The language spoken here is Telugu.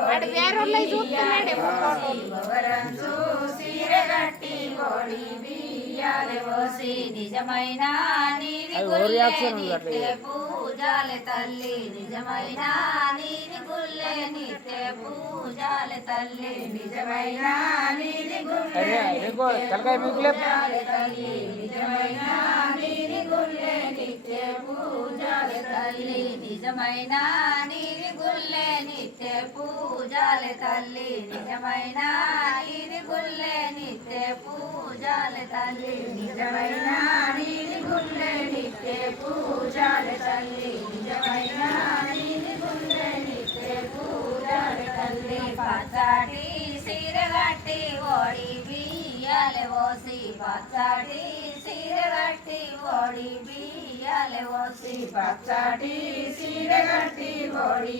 వాడు వేరే చూస్తున్నాడేమో సీరగట్టి ఓడి బియ్యాలే పోసి నిజమైన నీది గుల్లే నిత్య పూజాలే తల్లి నిజమైన నీది గుల్లే నిత్య పూజాలే తల్లి నిజమైన నీది పూజాలే తల్లి నిజమైన నీది గుల్లే నిత్య పూజాలే తల్లి నిజమైన నీది గుల్లే నిత్య పూజాలే తల్లి నిజమైన నీది గుల్లే నిత్య పూజాలే తల్లి నిజమైన నీది గుల్లే నిత్య పూజాలే తల్లి నిజమైన నీది గుల్లే నిత్య పూజాలే తల్లి పచ్చడి సీరగట్టి ఓడి బియ్యాలే పోసి పచ్చడి సీరగట్టి ఓడి బియ్యాలే పోసి పచ్చడి సీరగట్టి ఓడి